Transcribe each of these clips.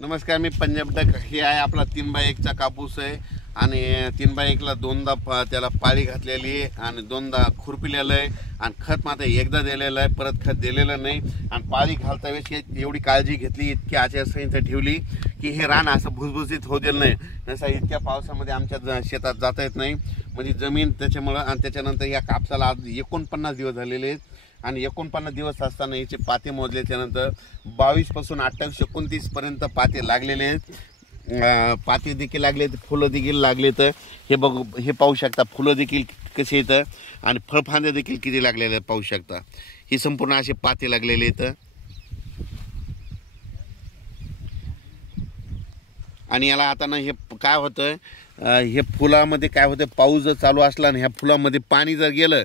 नमस्कार, मी पंजाब डक. हे आहे आपला 3x1 कापूस आहे आणि 3x1ला दोनदा त्याला पाळी घातलेली आहे आणि दोनदा खुरपिलेलं आहे आणि खत मात्र एकदा दिलेलं आहे, परत खत दिलेलं नाही. आणि पाळी घालता वेळेस एवढी काळजी घेतली, इतकी आचारसंहिता ठेवली की हे रान असं भुसभुसीत होऊ दिलं नाही. नसा इतक्या पावसामध्ये आमच्या शेतात जाता येत नाही, म्हणजे जमीन त्याच्यामुळं. आणि त्याच्यानंतर या कापसाला आज 49 दिवस झालेले आहेत आणि 49 दिवस असताना याचे पाते मोजल्याच्यानंतर 22 पासून 28 29 पर्यंत पाते लागलेले आहेत. पाते देखील लागले, फुलं देखील लागले. तर हे पाहू शकता, फुलं देखील कसे येतं आणि फळफांदे देखील किती लागलेले पाहू शकता. ही संपूर्ण असे पाते लागलेले आहेत. आणि याला आता ना हे काय होतं, हे फुलामध्ये काय होतं, पाऊस जर चालू असला ना ह्या फुलामध्ये पाणी जर गेलं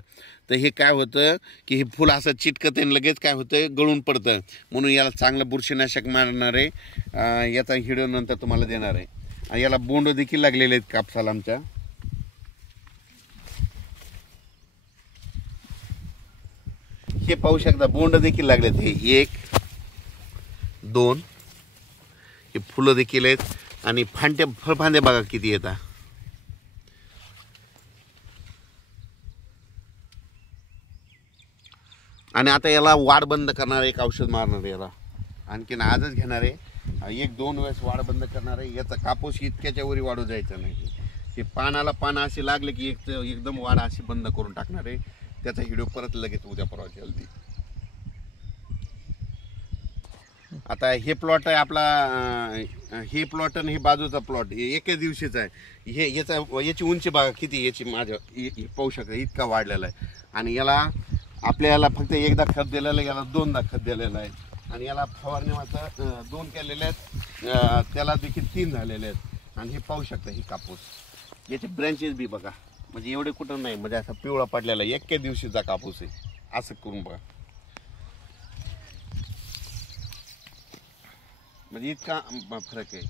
तर हे काय होतं की हे फुल असं चिटकतं आणि लगेच काय होतं, गळून पडतं. म्हणून याला चांगलं बुरशीनाशक मारणार आहे. याचा व्हिडिओ नंतर तुम्हाला देणार आहे. आणि याला बोंड देखील लागलेले आहेत कापसाला आमच्या. हे पाहू शकता, बोंड देखील लागलेत. हे 1 2 हे फुलं देखील आहेत आणि फळफांदे बघा किती येतात. आणि आता याला वाढ बंद करणार आहे, एक औषध मारणार आहे याला. आणखीन आजच घेणार आहे, 1-2 वेळेस वाढ बंद करणार आहे. याचा कापूस इतक्याच्या वरी वाढू जायचं नाही. हे पानाला पानं असे लागले की एकदम वाढ अशी बंद करून टाकणार आहे. त्याचा व्हिडिओ परत लगेच उद्या परवा जल्दी. आता हे प्लॉट आहे आपला, हे प्लॉट आणि हे बाजूचा प्लॉट एकाच दिवशीचा आहे. याची उंची बघा किती, याची माझ्या पाहू शकता इतका वाढलेला आहे. आणि याला आपल्याला फक्त एकदा खत दिलेलं आहे, याला 2दा खत दिलेलं आहे. आणि याला फवारणी मात्र 2 केलेले आहेत, त्याला देखील 3 झालेले आहेत. आणि हे पाहू शकता ही कापूस, याचे ब्रँचेस बी बघा, म्हणजे एवढे कुठं नाही, म्हणजे असा पिवळा पडलेला एका दिवशीचा कापूस आहे. असं करून बघा, म्हणजे इतका फरक आहे.